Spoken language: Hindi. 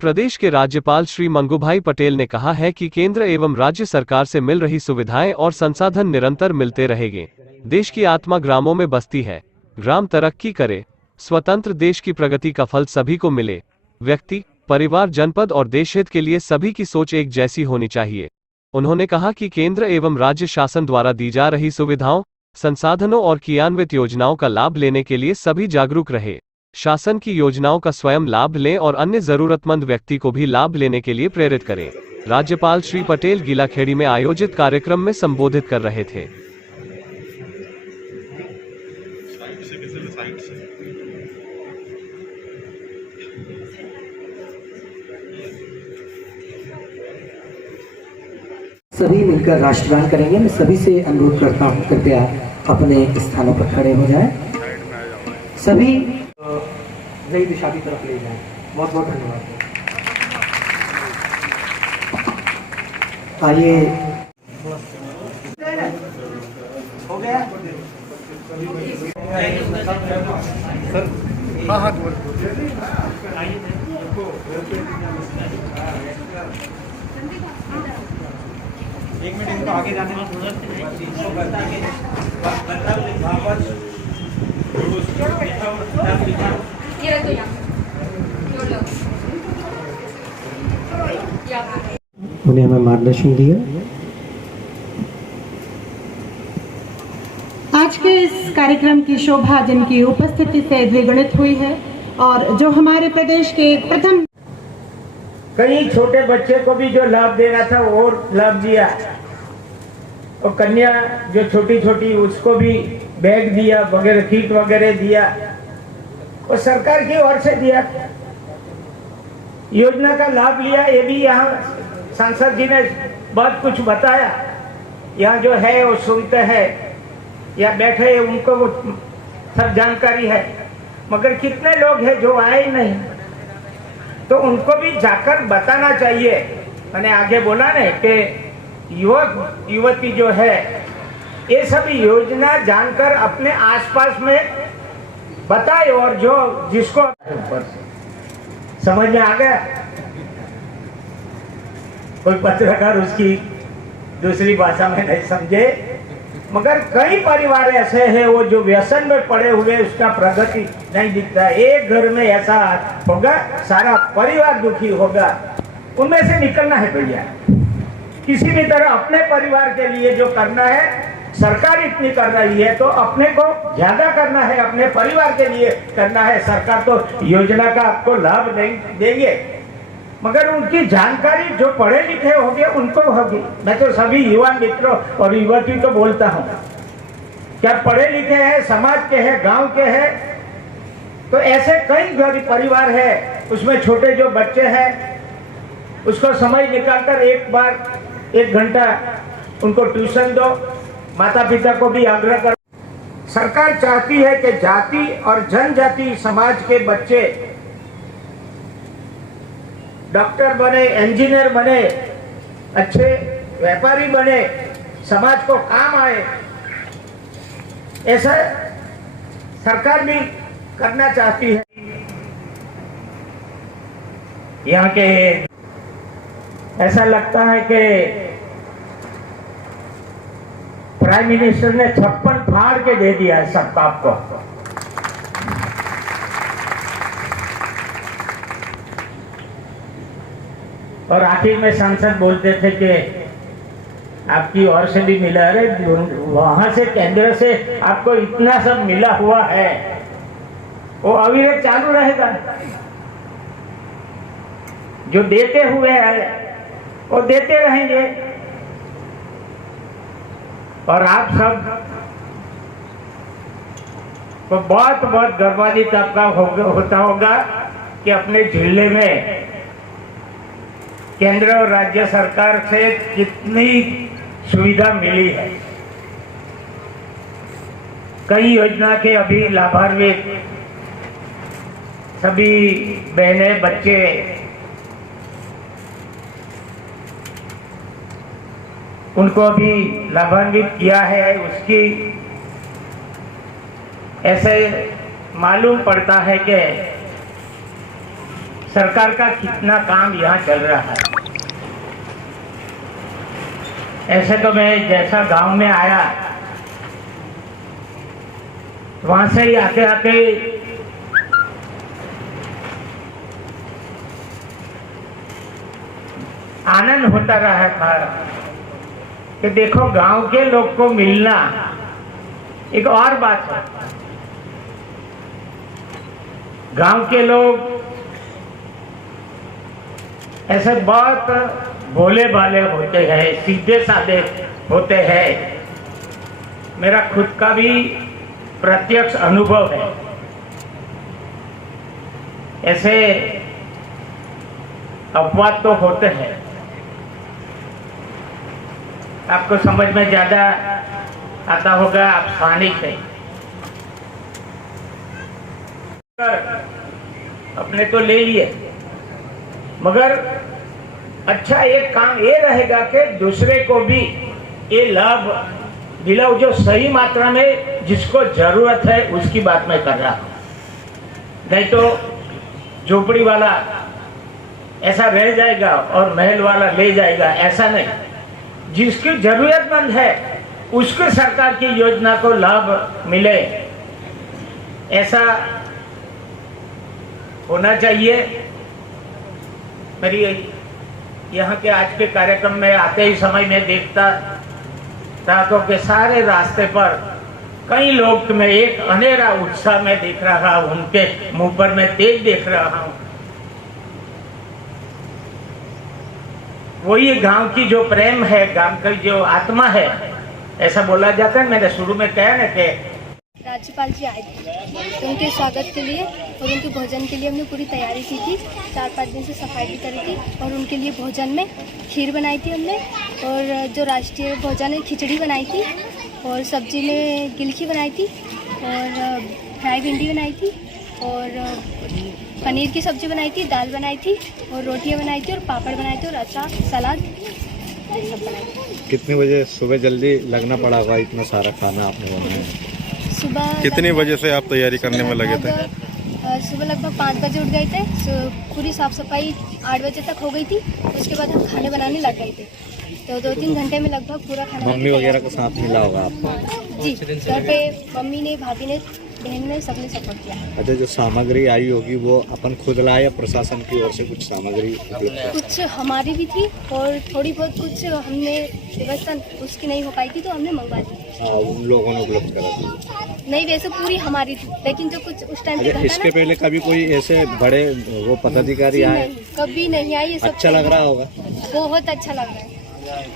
प्रदेश के राज्यपाल श्री मंगूभाई पटेल ने कहा है कि केंद्र एवं राज्य सरकार से मिल रही सुविधाएं और संसाधन निरंतर मिलते रहेंगे। देश की आत्मा ग्रामों में बसती है। ग्राम तरक्की करे, स्वतंत्र देश की प्रगति का फल सभी को मिले। व्यक्ति, परिवार, जनपद और देश हित के लिए सभी की सोच एक जैसी होनी चाहिए। उन्होंने कहा कि केंद्र एवं राज्य शासन द्वारा दी जा रही सुविधाओं, संसाधनों और क्रियान्वित योजनाओं का लाभ लेने के लिए सभी जागरूक रहे। शासन की योजनाओं का स्वयं लाभ लें और अन्य जरूरतमंद व्यक्ति को भी लाभ लेने के लिए प्रेरित करें। राज्यपाल श्री पटेल गीलाखेड़ी में आयोजित कार्यक्रम में संबोधित कर रहे थे। सभी मिलकर राष्ट्रगान करेंगे। मैं सभी से अनुरोध करता हूँ, कृपया अपने स्थानों पर खड़े हो जाएं। सभी नई दिशा की तरफ ले जाएं। बहुत बहुत धन्यवाद। आइए, हो गया सर? हाँ, एक मिनट इनको आगे जाने उन्हें हमें मार्गदर्शन दिया। आज के इस कार्यक्रम की शोभा जिनकी उपस्थिति से द्विगुणित हुई है और जो हमारे प्रदेश के प्रथम कई छोटे बच्चे को भी जो लाभ देना था वो लाभ दिया, और कन्या जो छोटी छोटी उसको भी बैग दिया वगैरह, किट वगैरह दिया, और सरकार की ओर से दिया। योजना का लाभ लिया, ये भी यहाँ सांसद जी ने बहुत कुछ बताया। यहाँ जो है वो सुनते हैं या बैठे हैं, उनको वो सब जानकारी है, मगर कितने लोग हैं जो आए ही नहीं, तो उनको भी जाकर बताना चाहिए। मैंने आगे बोला ना कि युवक युवती जो है ये सब योजना जानकर अपने आसपास में बताए, और जो जिसको समझ में आ गया, कोई पत्रकार उसकी दूसरी भाषा में नहीं समझे, मगर कई परिवार ऐसे हैं वो जो व्यसन में पड़े हुए, उसका प्रगति नहीं दिखता। एक घर में ऐसा होगा, सारा परिवार दुखी होगा। उनमें से निकलना है भैया, किसी भी तरह अपने परिवार के लिए जो करना है। सरकार इतनी कर रही है तो अपने को ज्यादा करना है, अपने परिवार के लिए करना है। सरकार तो योजना का आपको लाभ देंगे, मगर उनकी जानकारी जो पढ़े लिखे होंगे उनको होगी। मैं तो सभी युवा मित्रों और युवती को बोलता हूँ, क्या पढ़े लिखे हैं, समाज के हैं, गांव के हैं, तो ऐसे कई गरीब परिवार है, उसमें छोटे जो बच्चे हैं उसको समय निकालकर एक बार 1 घंटा उनको ट्यूशन दो। माता पिता को भी आग्रह कर। सरकार चाहती है कि जाति और जनजाति समाज के बच्चे डॉक्टर बने, इंजीनियर बने, अच्छे व्यापारी बने, समाज को काम आए। ऐसा सरकार भी करना चाहती है। यहाँ के ऐसा लगता है कि प्राइम मिनिस्टर ने 56 फाड़ के दे दिया है सब आपको। और आखिर में सांसद बोलते थे कि आपकी ओर से भी मिला, अरे वहां से केंद्र से आपको इतना सब मिला हुआ है, वो अविरत चालू रहेगा। जो देते हुए है वो देते रहेंगे। और आप सब को बहुत बहुत गर्वान्वित आपका होता होगा कि अपने जिले में केंद्र और राज्य सरकार से कितनी सुविधा मिली है। कई योजना के अभी लाभान्वित सभी बहनें, बच्चे उनको भी लाभान्वित किया है। उसकी ऐसे मालूम पड़ता है कि सरकार का कितना काम यहाँ चल रहा है। ऐसे तो मैं जैसा गांव में आया, वहां से ही आते आते आनंद होता रहा था कि देखो गांव के लोग को मिलना एक और बात है। गांव के लोग ऐसे बहुत भोले भाले होते हैं, सीधे साधे होते हैं। मेरा खुद का भी प्रत्यक्ष अनुभव है। ऐसे अपवाद तो होते हैं, आपको समझ में ज्यादा आता होगा, आप स्थानिक हैं। अपने तो ले लिए, मगर अच्छा एक काम ये रहेगा कि दूसरे को भी ये लाभ दिलाओ, जो सही मात्रा में जिसको जरूरत है उसकी बात मैं कर रहा हूं। नहीं तो झोपड़ी वाला ऐसा रह जाएगा और महल वाला ले जाएगा, ऐसा नहीं। जिसकी जरूरतमंद है उसको सरकार की योजना को लाभ मिले, ऐसा होना चाहिए। मेरी यहाँ के आज के कार्यक्रम में आते ही समय में देखता था तो के सारे रास्ते पर कई लोग में एक अनेरा उत्साह में देख रहा हूं, उनके मुंह पर मैं तेज देख रहा हूं। वही गांव की जो प्रेम है, गांव की जो आत्मा है, ऐसा बोला जाता है। मैंने शुरू में कहा ना कि राज्यपाल जी आए थे, तो उनके स्वागत के लिए और उनके भोजन के लिए हमने पूरी तैयारी की थी। 4-5 दिन से सफाई भी करी थी और उनके लिए भोजन में खीर बनाई थी हमने, और जो राष्ट्रीय भोजन है खिचड़ी बनाई थी, और सब्जी में गिलकी बनाई थी, और फ्राई भिंडी बनाई थी, और पनीर की सब्जी बनाई थी, दाल बनाई थी, और रोटियां बनाई थी, और पापड़ बनाए थे, और अचार, सलाद, ये सब बनाई थी। कितने बजे सुबह जल्दी लगना पड़ा होगा, इतना सारा खाना आपने बनाया? सुबह कितनी बजे से आप तैयारी करने में लगे थे? सुबह लगभग 5 बजे उठ गए थे। पूरी साफ सफाई 8 बजे तक हो गई थी। उसके बाद हम खाने बनाने लग गए थे, तो 2-3 घंटे में लगभग पूरा खाना। मम्मी वगैरह को साथ मिला होगा आपको? जी, घर पे मम्मी ने, भाभी ने, बहन ने, सबने सपोर्ट किया। अच्छा, जो सामग्री आई होगी वो अपन खुद लाए या प्रशासन की ओर से कुछ सामग्री? कुछ हमारी भी थी और थोड़ी बहुत कुछ हमने व्यवस्था उसकी नहीं हो पाई थी तो हमने मंगवा दी। उन लोगों ने उपलब्ध करा दी? नहीं, वैसे पूरी हमारी थी, लेकिन जो कुछ उस टाइम पे इसके पहले कभी कोई ऐसे बड़े वो पदाधिकारी आए? कभी नहीं आई। ये सब अच्छा लग रहा होगा? बहुत अच्छा लग रहा है।